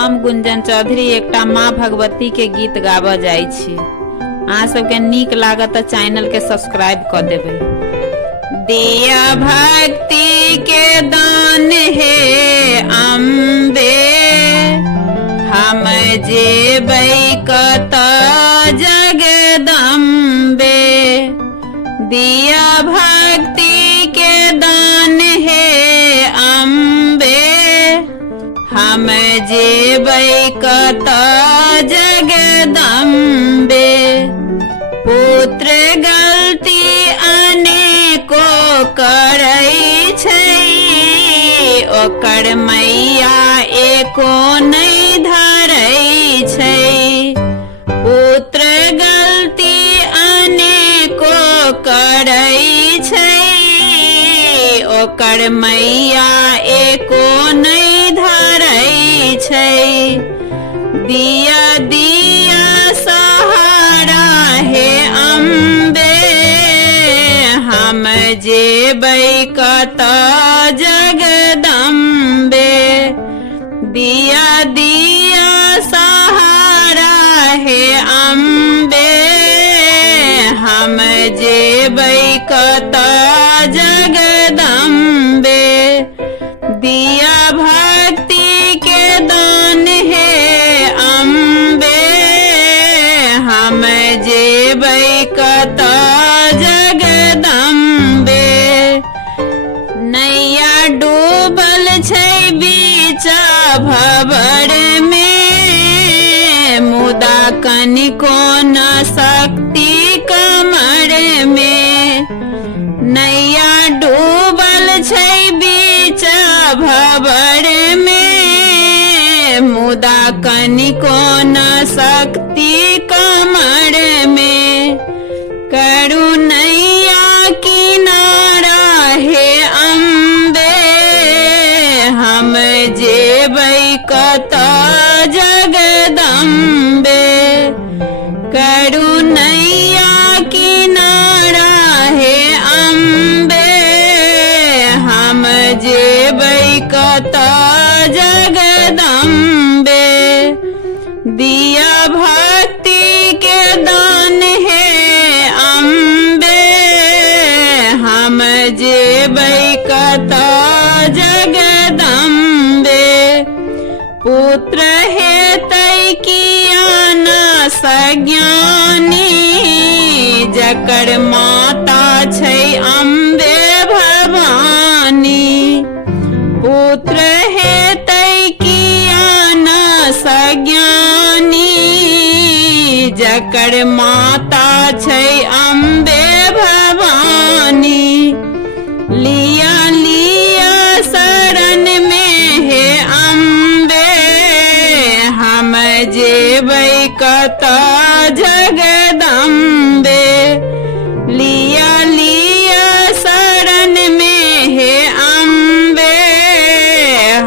हम गुंजन चौधरी एकटा माँ भगवती के गीत गाबऽ जाइ छी। अहाँ सबके नीक लागत त चैनल के सब्सक्राइब कर देबै। दिया भक्ति के दान हे अम्बे, हम जेबै कत जगदम्बे। दिया भक्ति के दान हे अम्बे, हम जेबै कत जगदम्बे। पुत्र गलती अनेको करै छै, ओकर मैया एको नहि धरै छै। पुत्र गलती अनेको करै छै, ओकर मैया एको नहि धरै छै। दिया दिया सहारा हे अम्बे, हम जेबै कत जगदम्बे। दिया दिया सहारा हे अम्बे, हम जेबै कत जगदम्बे। दिया भक्ति के दान हे अम्बे, हम जेबै कत जगदम्बे। नैया डूबल छै बीच भंवर में, मुदा कनिको न शक्ति कमर में। नैया डूबल छै बीच भंवर में, मुदा कनिको न शक्ति कमर में। करू नैया किनारा हे अम्बे, हम जेबै कत जगदम्बे। करू नैया किनारा हे अम्बे, हम जेबै कत जगदम्बे। दिया भक्ति के दान हे अम्बे, हम जेबै कत जगदम्बे। पुत्र हेतै किया न सज्ञानी, जकर माता छै अम्बे भवानी। पुत्र हेतै किया न सज्ञानी, जकर माता छै अम्बे भवानी। लिया लिया शरण में हे अम्बे, हम जेबै कत जगदम्बे। लिया लिया शरण में हे अम्बे,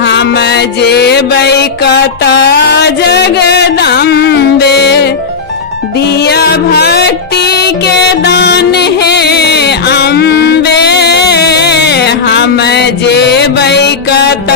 हम जेबै कत जगदम्बे। दिया भक्ति के दान हे अम्बे, हम जेबै कत